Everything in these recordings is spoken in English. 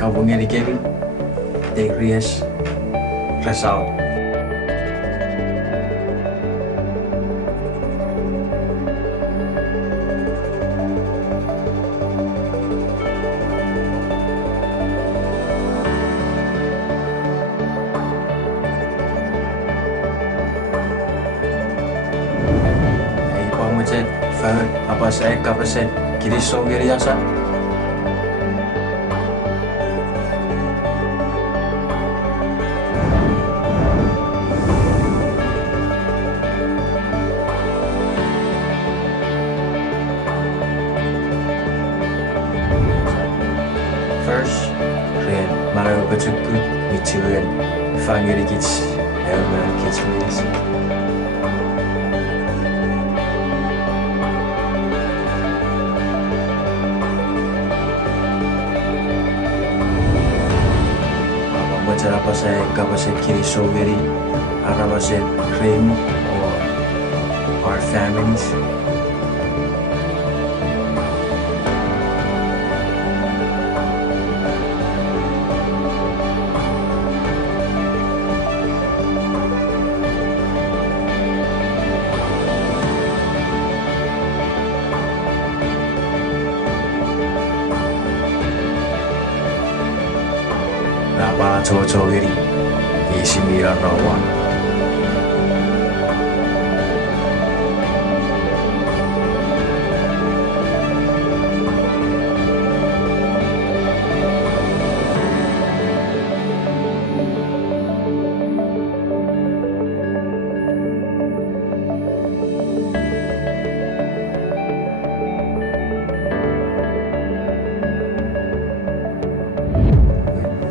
Cậu vừa nghe đi Kevin, để Ries ra sao? Ipa mo dyan, apa sa kapasen, kiriso giriasa. First, Rian, Mario Pachuku, Michigan, Fangiri Kids, Elmer Kids Release. Baca apa saya kapaset kiri sogeri, arabaset Rayme or our families. Napa cowok-cowok isi miran rawa.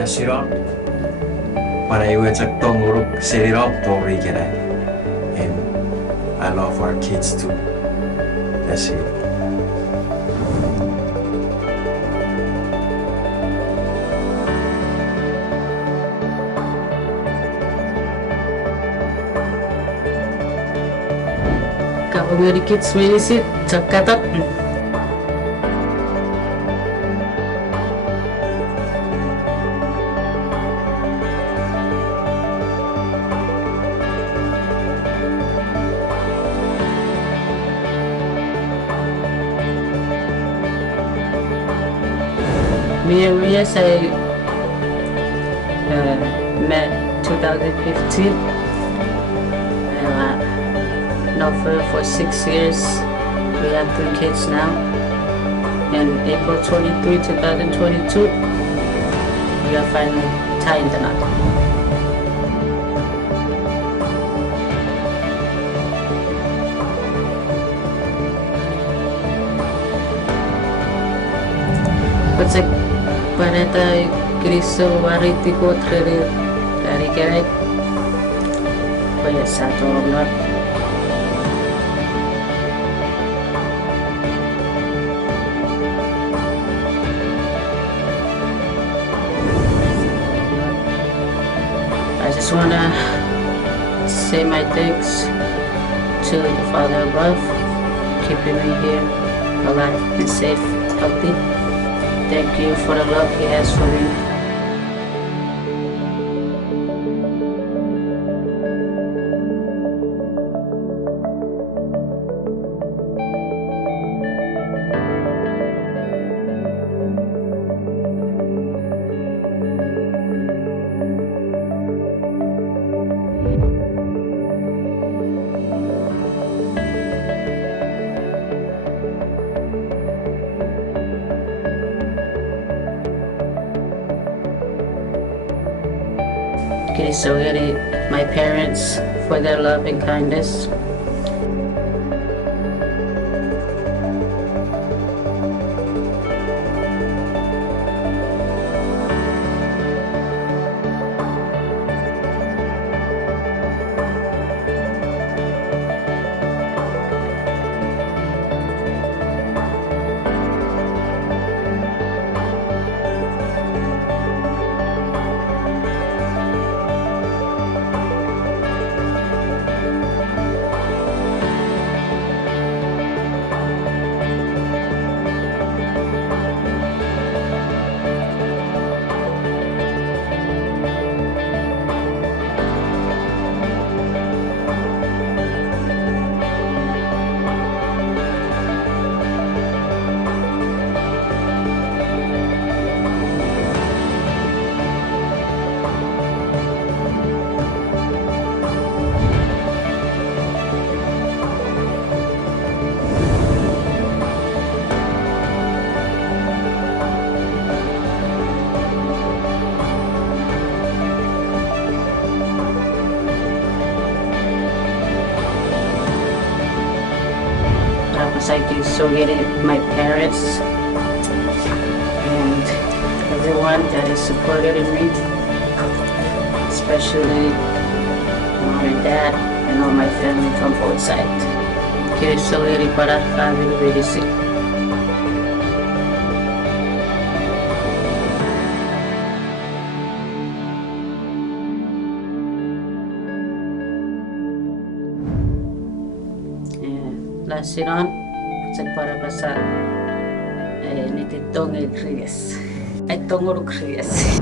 Nasirok para iwe cak tong uruk serirok tori kena. And I love our kids too. That's it. Kalau ngeri kids sih cakatat. Me and Ries, I met 2015. Known for 6 years. We have 3 kids now. In April 23, 2022, we are finally tying the knot. But like, paneta Cristo wariti ko dari kerek banyak satu orang. I just wanna say my thanks to the Father above, keeping me here alive and safe, healthy. Thank you for the love He has for me. Okay, so my parents for their love and kindness. Sogeri, my parents, and everyone that has supported me, especially mom and dad and all my family from both sides. Kiri Sogeri para family Bedisi. Lasinon, sa para basa nititong Ries. Ay tongoro Ries.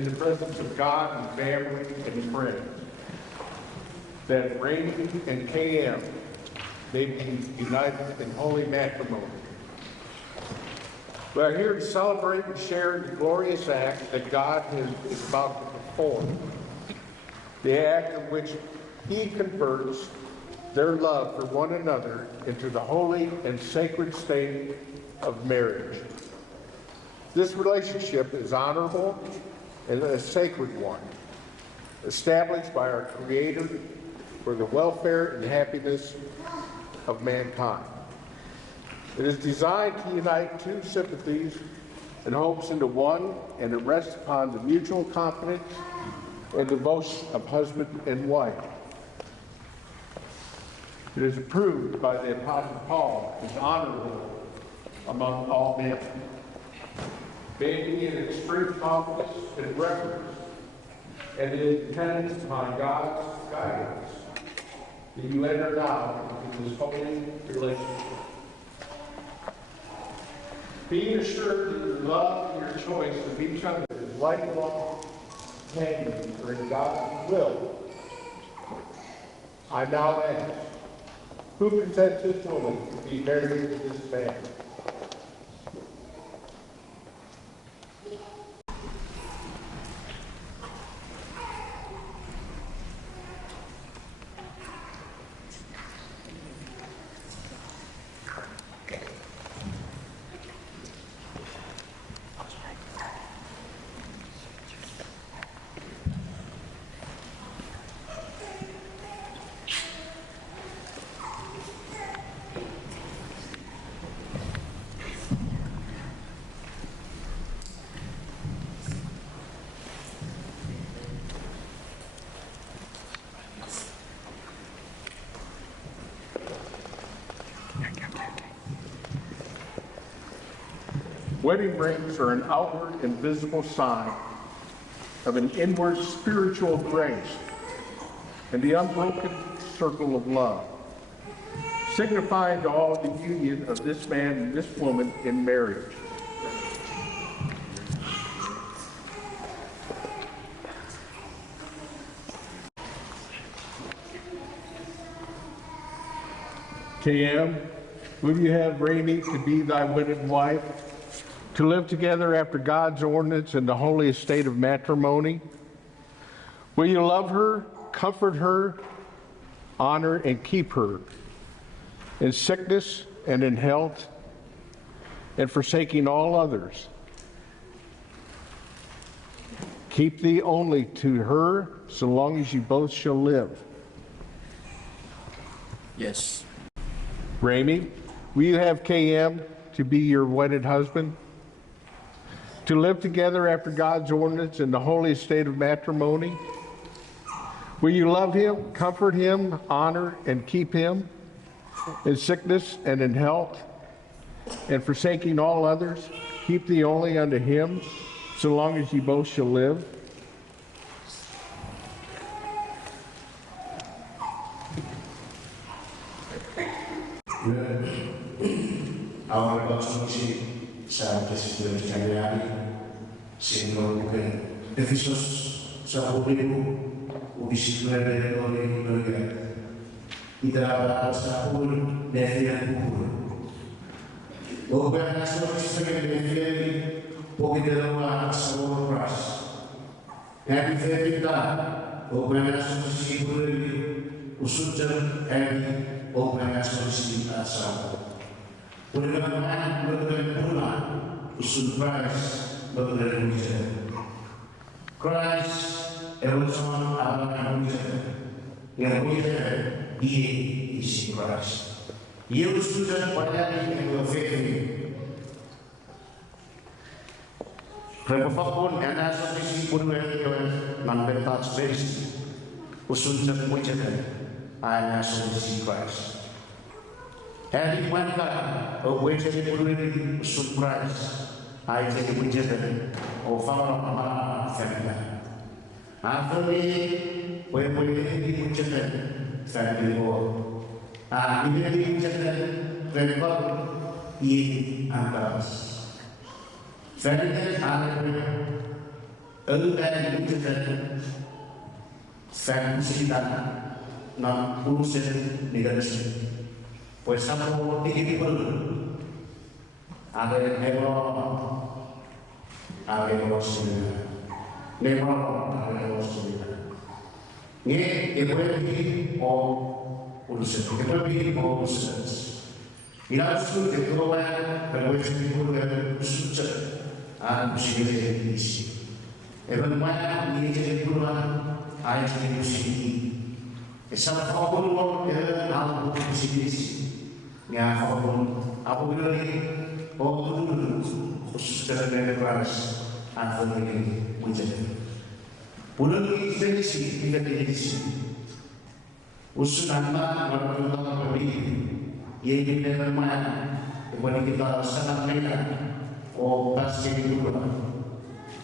in the presence of God and family and friends, that Rayme and KM may be united in holy matrimony. We are here to celebrate and share the glorious act that God is about to perform, the act in which He converts their love for one another into the holy and sacred state of marriage. This relationship is honorable and a sacred one, established by our Creator for the welfare and happiness of mankind. It is designed to unite two sympathies and hopes into one, and it rests upon the mutual confidence and devotion of husband and wife. It is approved by the Apostle Paul as honorable among all men. May it be in extreme confidence and reverence, and in dependence upon God's guidance, that you enter now into this holy relationship. Being assured that your love and your choice of each other is lifelong companions are in God's will, I now ask, who consents this woman to be married to this man? Wedding rings are an outward and visible sign of an inward spiritual grace and the unbroken circle of love, signifying to all the union of this man and this woman in marriage. KM, will you have Rayme to be thy wedded wife, to live together after God's ordinance in the holy estate of matrimony? Will you love her, comfort her, honor and keep her in sickness and in health, and forsaking all others? Keep thee only to her so long as you both shall live. Yes. Rayme, will you have KM to be your wedded husband, to live together after God's ordinance in the holy estate of matrimony? Will you love him, comfort him, honor and keep him in sickness and in health, and forsaking all others, keep thee only unto him so long as ye both shall live? Awal konsumsi saat sesudah hari sehingga bukan Efesus 10.000 ubisi dari mereka tidak ada sahur nefian kubur. Bukan asal sebagai nefian bukan dalam sahur ras. Yang kita bukan asal sibuk usulan bukan asal sibuk asal. Bagaimana pula usul Christ bekerja. Christ evolusi alam manusia yang punya dia isi Christ. Ia usul pada yang berfirman. Repapun yang asal isi pun membentak spesies usul punya ayat asal isi Christ. Hari mana awak jadi puluhan surprise, ayat jadi penjelasan, orang mana family. Apa ni, boleh di penjelasan family awak. Ini di penjelasan mereka ini angkas. Family ada di penjelasan family kita nak urusan negara sendiri. Pues sama people ada yang ada yang semua ini boleh o urusan boleh o urusan ini harus dikeluarkan berwujud dikeluarkan urusan musim ini mana ini jadi keluar ayat ini musim ini sama orang yang musim ini yang apabila orang khusus dalam kelas antara ini menjadi. Bulan ini tradisi kita tradisi. Khusus nama orang yang kita mana, kepada kita sangat mereka, pasti itu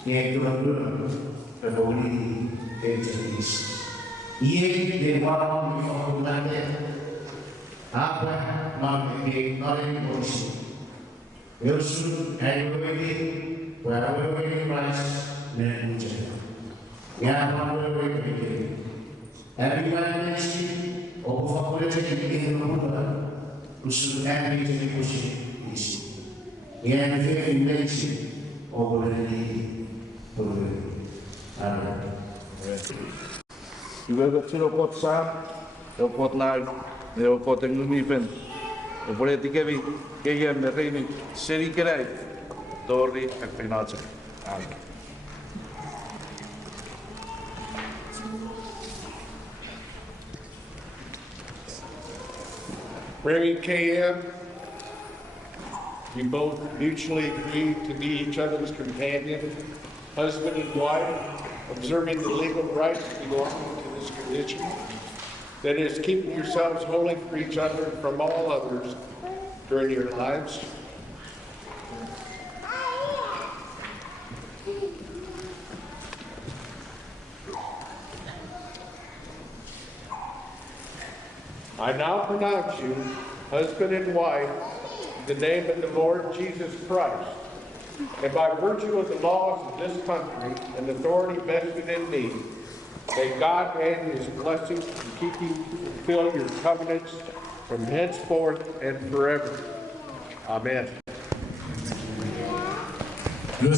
yang itu berbudi tradisi. Ia dewa mengumpulkan apa nanti polisi. Yesus everybody, wherever Christ dan menjadi. Yang berbudi. Everyone is overpopulated in the world. Khusus every generation is. Yang very nation overpopulated. Amen. Juga ke Cilokot Sam, Cilokot Nag, Cilokot Ngumifen. Boleh tiga bi, kaya M3E ni seri kerai, Tori ak Pronouncement. Amen. Rayme KM, you both mutually agree to be each other's companion, husband and wife, observing the legal rights belonging to this condition. That is, keeping yourselves holy for each other and from all others during your lives. I now pronounce you husband and wife in the name of the Lord Jesus Christ, and by virtue of the laws of this country and authority vested in me, may God add His blessings to keep you to fulfill your covenants from henceforth and forever. Amen. Le